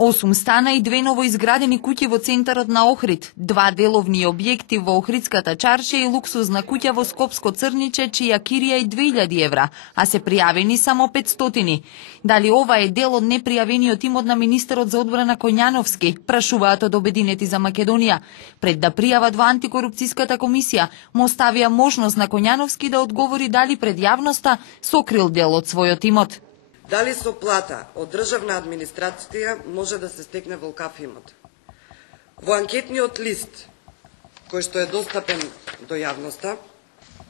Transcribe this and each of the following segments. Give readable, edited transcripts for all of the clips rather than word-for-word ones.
8 стана и 2 новоизградени куќи во центарот на Охрид, 2 деловни објекти во Охридската чаршија и луксузна куќа во Скопско Црниче, чија кирија е 2000 евра, а се пријавени само 500. Дали ова е дел од непријавениот имот на министерот за одбрана Коњановски, прашуваат од Обединети за Македонија. Пред да пријават во антикорупцијската комисија, му оставија можност на Коњановски да одговори дали пред јавноста сокрил дел од својот имот. Дали со плата од државна администрација може да се стекне волкав имот? Во анкетниот лист, кој што е достапен до јавноста,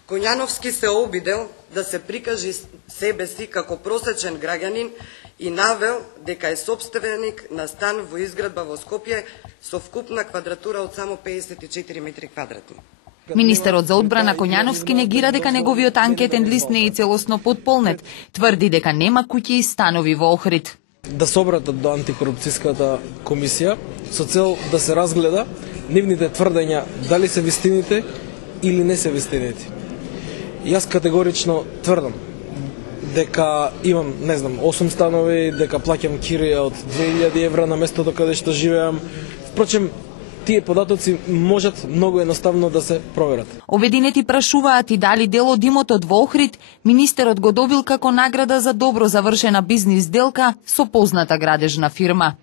Коњановски се обидел да се прикажи себе си како просечен граѓанин и навел дека е сопственик на стан во изградба во Скопје со вкупна квадратура од само 54 метри квадратни. Министерот за одбрана Коњановски негира дека неговиот анкетен лист не е целосно потполнет. Тврди дека нема куќи и станови во Охрид. Да се обратат до антикорупцијската комисија со цел да се разгледа нивните тврдења дали се вистините или не се вистините. Јас категорично тврдам дека имам, 8 станови, дека плаќам кирија од 2000 евра на местото каде што живеам. Впрочем, тие податоци можат многу едноставно да се проверат. Обединети прашуваат и дали дел од имотот во Охрид министерот го добил како награда за добро завршена бизнис делка со позната градежна фирма.